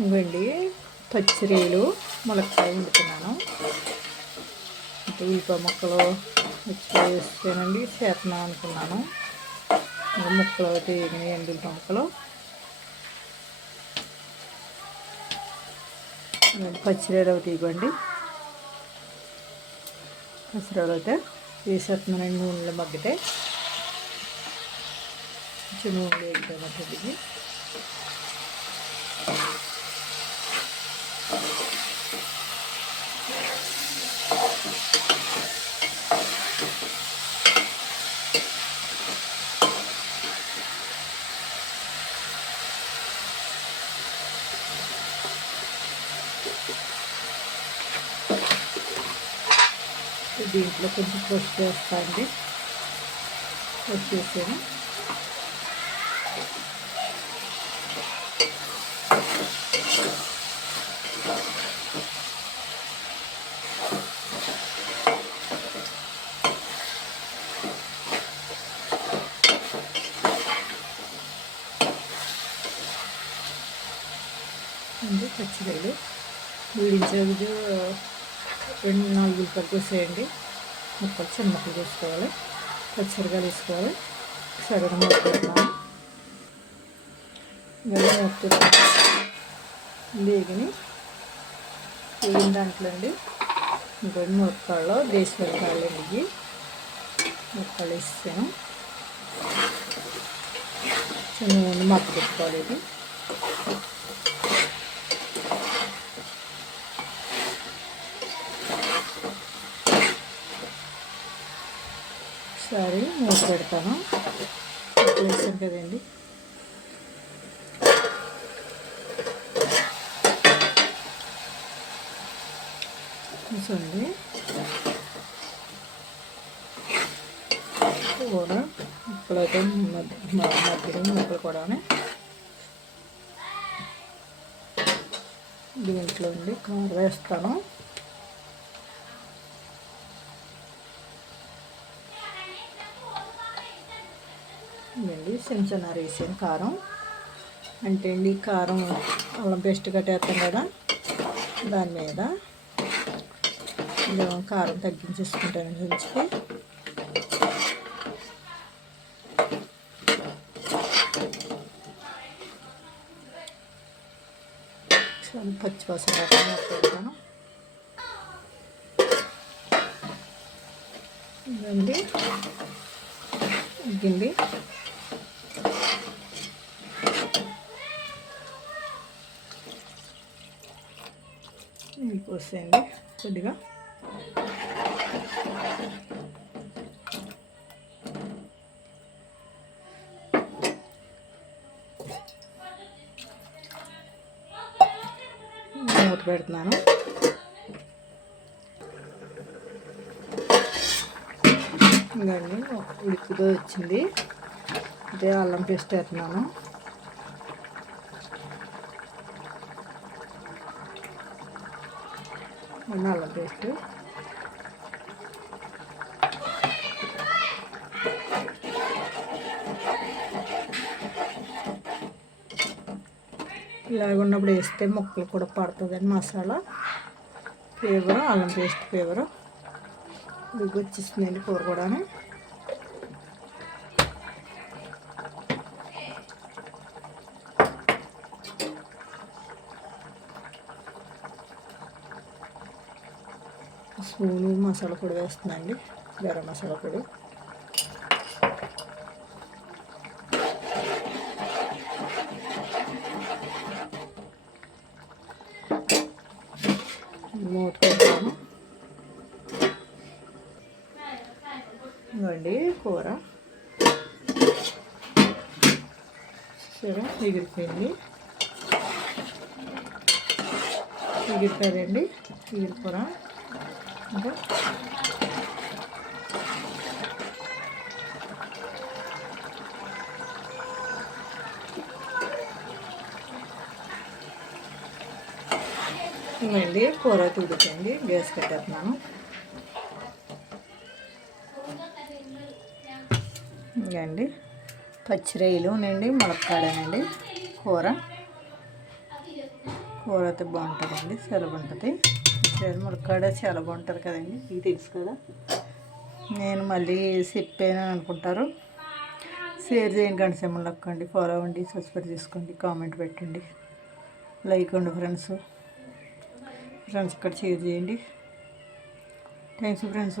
ఇవ్వండి పచ్చిరేలు ములక్కాయ వండుతున్నాను. అంటే ఉల్లిపాయ ముక్కలు వేస్తేనండి చేతనం అనుకున్నాను. ముక్కలు ఒకటి వేగినాయండి ఉల్లిపాయ ముక్కలు. పచ్చిరేలు ఒకటి ఇవ్వండి. పచ్చిరేలు అయితే వేసేస్తున్నానండి నూనెలో మగ్గితే. కొంచెం నూనె వేగిపోయినట్టు ఇది. దీంట్లో కొంచెం పసుపు వేస్తానండి. పసుపు వేసాను. అండి పచ్చిరేలు వీడించేది 2-4 ఉల్లిపాయలు కోసేయండి. ముక్కలు చిన్న ముక్కలు వేసుకోవాలి. పచ్చిమిరకాయలు వేసుకోవాలి. సగం మూతపెడతాము. వేగిన దాంట్లో అండి ఇంకొన్ని మురక్కాళ్ళు దేశమిరకాయలు అండి. ముక్కలు వేసాను. చిన్న మక్క పెట్టుకోవాలి. ఇది ఒకసారి మూత పెడతాను. వేసాను కదండి. చూసండి కూర ముక్కలైతే మధ్యలో ముక్కలు కూడా దీంట్లో ఉండి కారం వేస్తాను. ఇదండి చెంచాన్నర వేసాను కారం. అంటే అండి కారం అల్లం పేస్ట్ కట్టేస్తాం కదా, దాని మీద కారం తగ్గించేసుకుంటాను చెంచుకి. పచ్చివాసన పెడతాను. ఇదండి ఉగ్గింది. పోసేయండి కొద్దిగా. మూత పెడుతున్నాను. ఇంకండి ఉడుకుతో వచ్చింది. అదే అల్లం పేస్ట్ వేస్తున్నాను. అల్లం పేస్ట్ ఇలాగ ఉన్నప్పుడు వేస్తే ముక్కలు కూడా పడుతుందండి. మసాలా ఫ్లేవరు, అల్లం పేస్ట్ ఫ్లేవరు ఉడికి వచ్చేస్తుందండి కూర కూడా. స్పూను మసాలా పొడి వేస్తున్నాండి. గరం మసాలా పొడి. మూత పెడతాను. ఇవ్వండి కూర సరే ఎగిరిపోయింది. ఎగిరిపోయిందండి ఎగిరి కూర. ఇంకా ఇవ్వండి కూర ఉడికింది. గ్యాస్ కట్టేస్తున్నాను. ఇంకండి పచ్చిరేలు నండి ములక్కాడనండి కూర. కూర అయితే బాగుంటుందండి, చాలా బాగుంటుంది. ములక్కాడ చాలా బాగుంటుంది కదండి, మీకు తెలుసు కదా. నేను మళ్ళీ చెప్పాను అనుకుంటారు. షేర్ చేయండి, గంట సింబల్ నొక్కండి, ఫాలో అవ్వండి, సబ్స్క్రైబ్ చేసుకోండి, కామెంట్ పెట్టండి, లైక్ అండి ఫ్రెండ్స్ ఇక్కడ షేర్ చేయండి. Thanks friends.